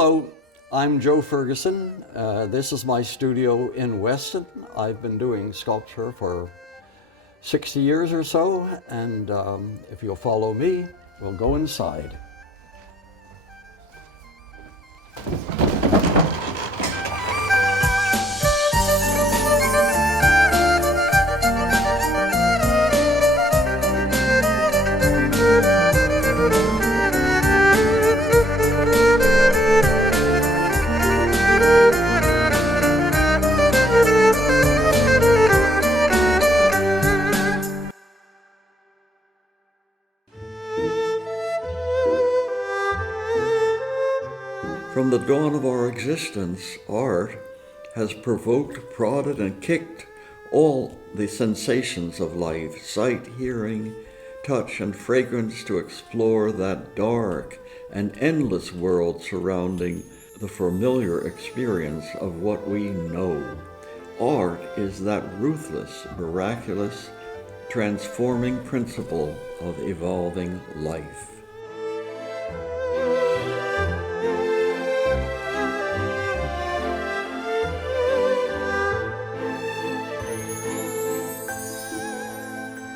Hello, I'm Joe Ferguson. This is my studio in Weston. I've been doing sculpture for 60 years or so, and if you'll follow me, we'll go inside. From the dawn of our existence, art has provoked, prodded, and kicked all the sensations of life, sight, hearing, touch, and fragrance, to explore that dark and endless world surrounding the familiar experience of what we know. Art is that ruthless, miraculous, transforming principle of evolving life.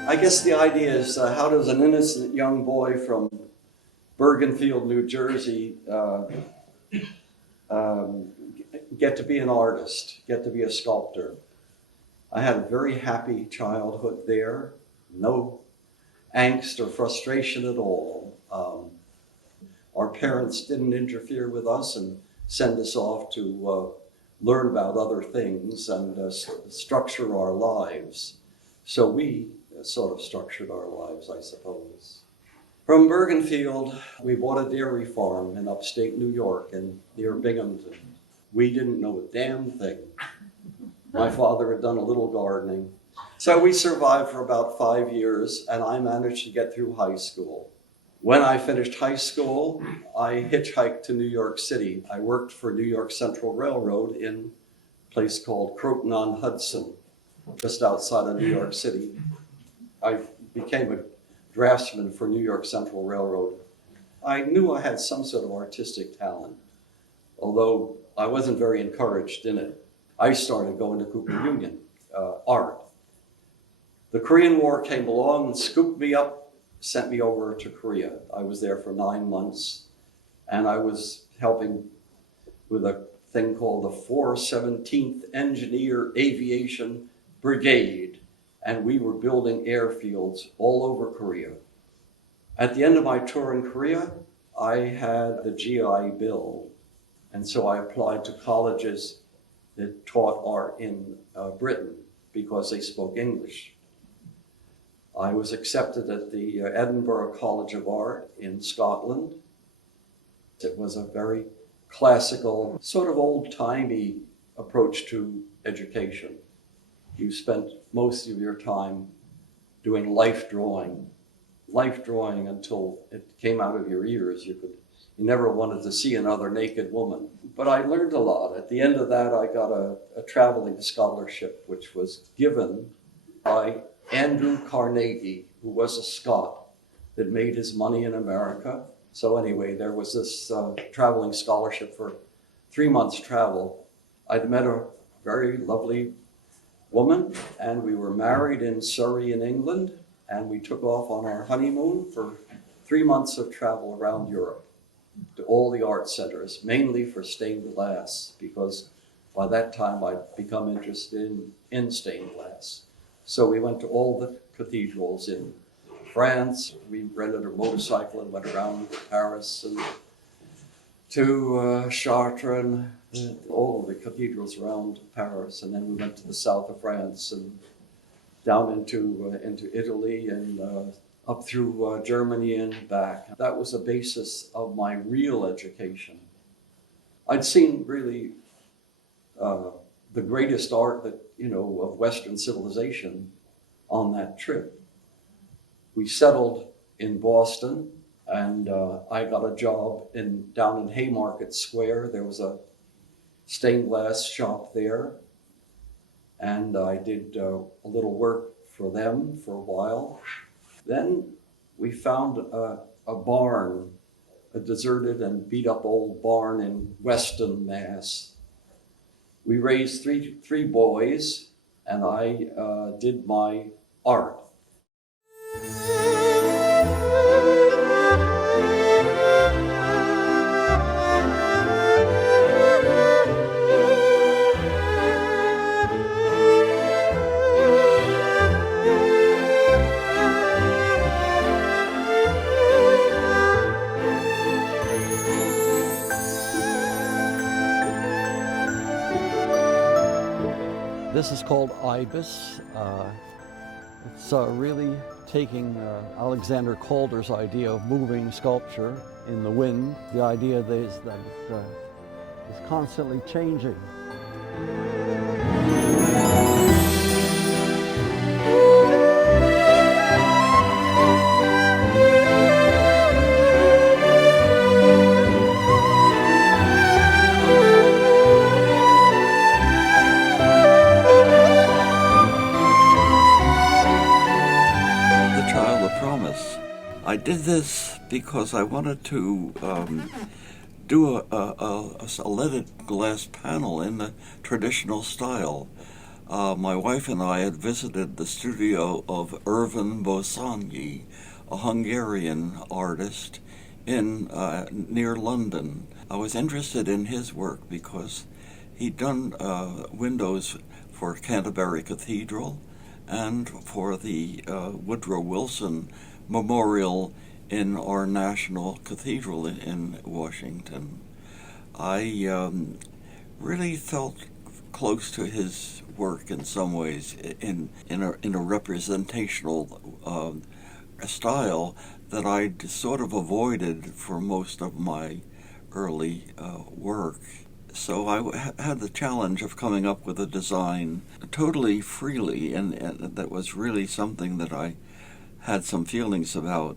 I guess the idea is how does an innocent young boy from Bergenfield, New Jersey get to be an artist, get to be a sculptor? I had a very happy childhood there, no angst or frustration at all. Our parents didn't interfere with us and send us off to learn about other things and structure our lives. So we sort of structured our lives, I suppose. From Bergenfield, we bought a dairy farm in upstate New York and near Binghamton. We didn't know a damn thing. My father had done a little gardening. So we survived for about 5 years, and I managed to get through high school. When I finished high school, I hitchhiked to New York City. I worked for New York Central Railroad in a place called Croton-on-Hudson, just outside of New York City. I became a draftsman for New York Central Railroad. I knew I had some sort of artistic talent, although I wasn't very encouraged in it. I started going to Cooper Union, art. The Korean War came along and scooped me up, sent me over to Korea. I was there for 9 months, and I was helping with a thing called the 417th Engineer Aviation Brigade, and we were building airfields all over Korea. At the end of my tour in Korea, I had the GI Bill, and so I applied to colleges that taught art in Britain because they spoke English. I was accepted at the Edinburgh College of Art in Scotland. It was a very classical, sort of old-timey approach to education. You spent most of your time doing life drawing until it came out of your ears. You never wanted to see another naked woman. But I learned a lot. At the end of that, I got a traveling scholarship, which was given by Andrew Carnegie, who was a Scot that made his money in America. So anyway, there was this traveling scholarship for 3 months travel. I'd met a very lovely woman, and we were married in Surrey in England, and we took off on our honeymoon for 3 months of travel around Europe to all the art centers, mainly for stained glass, because by that time I'd become interested in stained glass. So we went to all the cathedrals in France. We rented a motorcycle and went around Paris and to Chartres and all of the cathedrals around Paris, and then we went to the south of France and down into Italy and up through Germany and back. That was the basis of my real education. I'd seen really the greatest art that of Western civilization on that trip. We settled in Boston. And I got a job down in Haymarket Square. There was a stained glass shop there. And I did a little work for them for a while. Then we found a barn a deserted and beat up old barn in Weston, Mass. We raised three boys, and I did my art. This is called Ibis. It's really taking Alexander Calder's idea of moving sculpture in the wind. The idea is that it's constantly changing. I did this because I wanted to do a leaded glass panel in the traditional style. My wife and I had visited the studio of Erhu Bosanyi, a Hungarian artist in near London. I was interested in his work because he'd done windows for Canterbury Cathedral and for the Woodrow Wilson Memorial in our National Cathedral in Washington. I really felt close to his work in some ways, in a representational style that I'd sort of avoided for most of my early work. So I had the challenge of coming up with a design totally freely, and that was really something that I had some feelings about.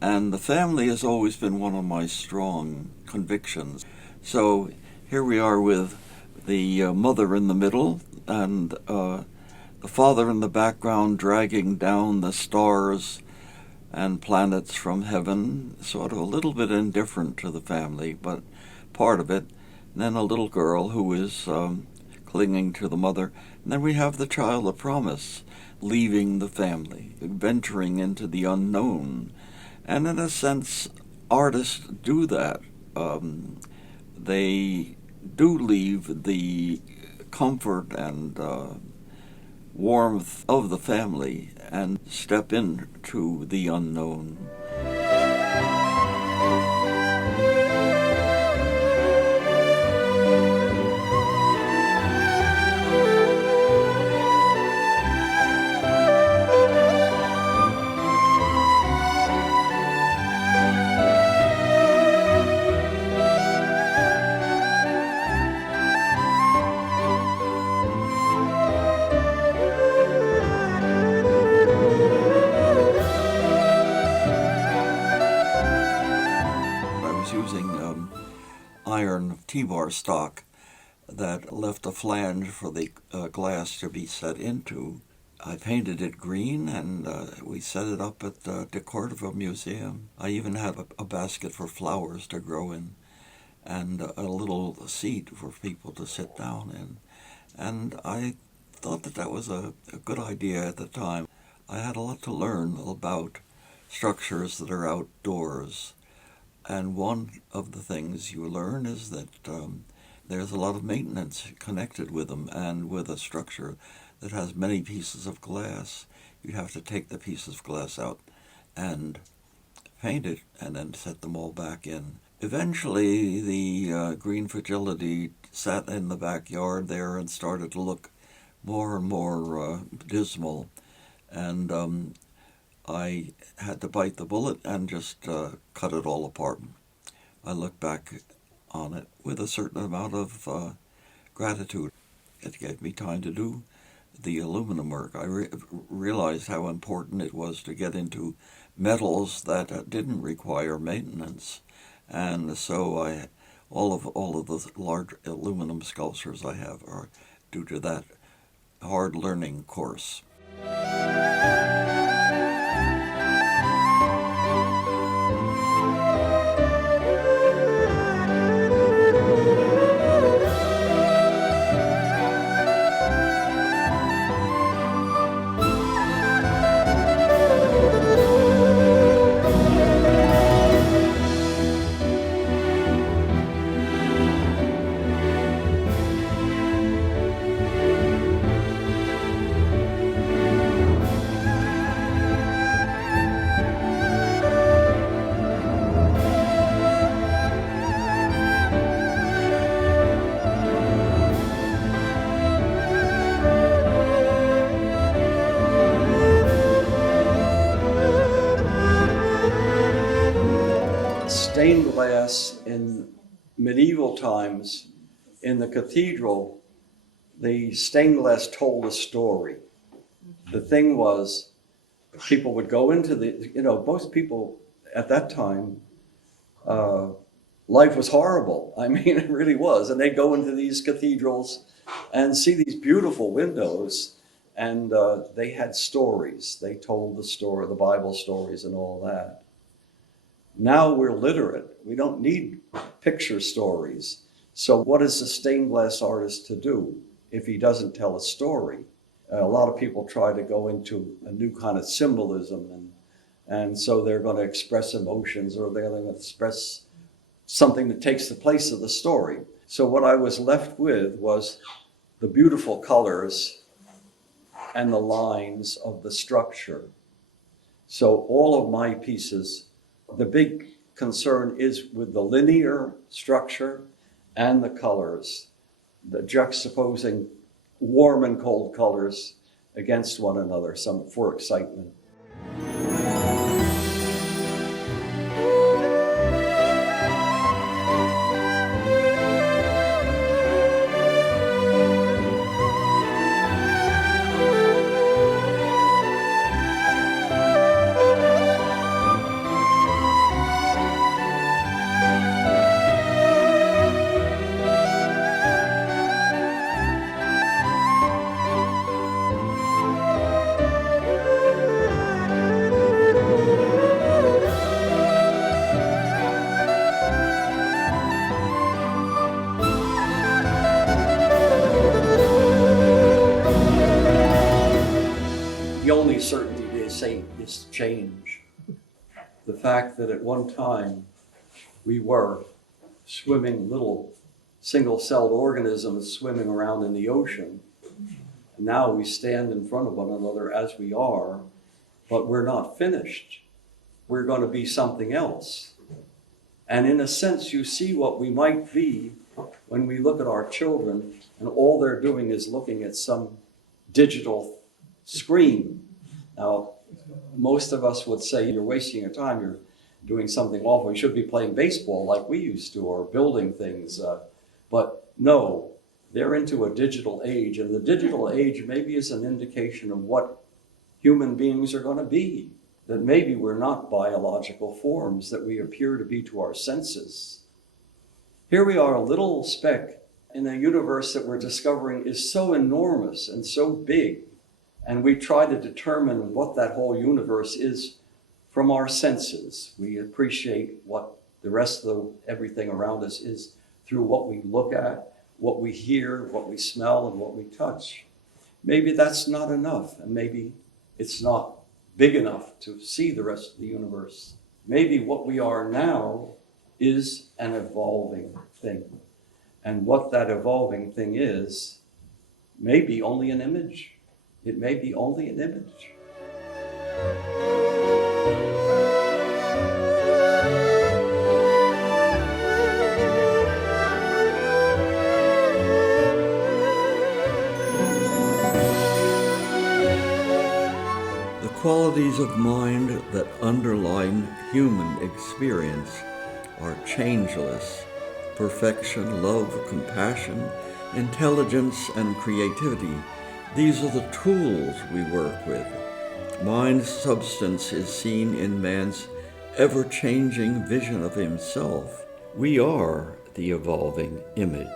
And the family has always been one of my strong convictions. So here we are with the mother in the middle and the father in the background dragging down the stars and planets from heaven, sort of a little bit indifferent to the family, but part of it. And then a little girl who is clinging to the mother. And then we have the child of promise, leaving the family, venturing into the unknown. And in a sense, artists do that. They do leave the comfort and warmth of the family and step into the unknown. Iron T-bar stock that left a flange for the glass to be set into. I painted it green, and we set it up at the De Cordova Museum. I even had a basket for flowers to grow in, and a little seat for people to sit down in. And I thought that was a good idea at the time. I had a lot to learn about structures that are outdoors. And one of the things you learn is that there's a lot of maintenance connected with them, and with a structure that has many pieces of glass, you have to take the pieces of glass out and paint it and then set them all back in. Eventually, the green Fragility sat in the backyard there and started to look more and more dismal, and I had to bite the bullet and just cut it all apart. I look back on it with a certain amount of gratitude. It gave me time to do the aluminum work. I realized how important it was to get into metals that didn't require maintenance, and so all of the large aluminum sculptures I have are due to that hard learning course. stained glass in medieval times in the cathedral, the stained glass told a story. The thing was, people would go into most people at that time, life was horrible. I mean, it really was. And they'd go into these cathedrals and see these beautiful windows, and they had stories. They told the story, the Bible stories and all that. Now we're literate. We don't need picture stories. So what is a stained glass artist to do if he doesn't tell a story? A lot of people try to go into a new kind of symbolism, and so they're going to express emotions, or they're going to express something that takes the place of the story. So what I was left with was the beautiful colors and the lines of the structure. So all of my pieces, the big concern is with the linear structure and the colors, the juxtaposing warm and cold colors against one another, some for excitement. The only certainty they say is change. The fact that at one time we were swimming, little single-celled organisms swimming around in the ocean. And now we stand in front of one another as we are, but we're not finished. We're going to be something else. And in a sense, you see what we might be when we look at our children and all they're doing is looking at some digital screen. Now, most of us would say, you're wasting your time, you're doing something awful. You should be playing baseball like we used to, or building things. But no, they're into a digital age, and the digital age maybe is an indication of what human beings are going to be. That maybe we're not biological forms, that we appear to be to our senses. Here we are, a little speck in a universe that we're discovering is so enormous and so big. And we try to determine what that whole universe is from our senses. We appreciate what the rest of everything around us is through what we look at, what we hear, what we smell, and what we touch. Maybe that's not enough, and maybe it's not big enough to see the rest of the universe. Maybe what we are now is an evolving thing. And what that evolving thing is, may be only an image. It may be only an image. The qualities of mind that underline human experience are changeless. Perfection, love, compassion, intelligence, and creativity. These are the tools we work with. Mind's substance is seen in man's ever-changing vision of himself. We are the evolving image.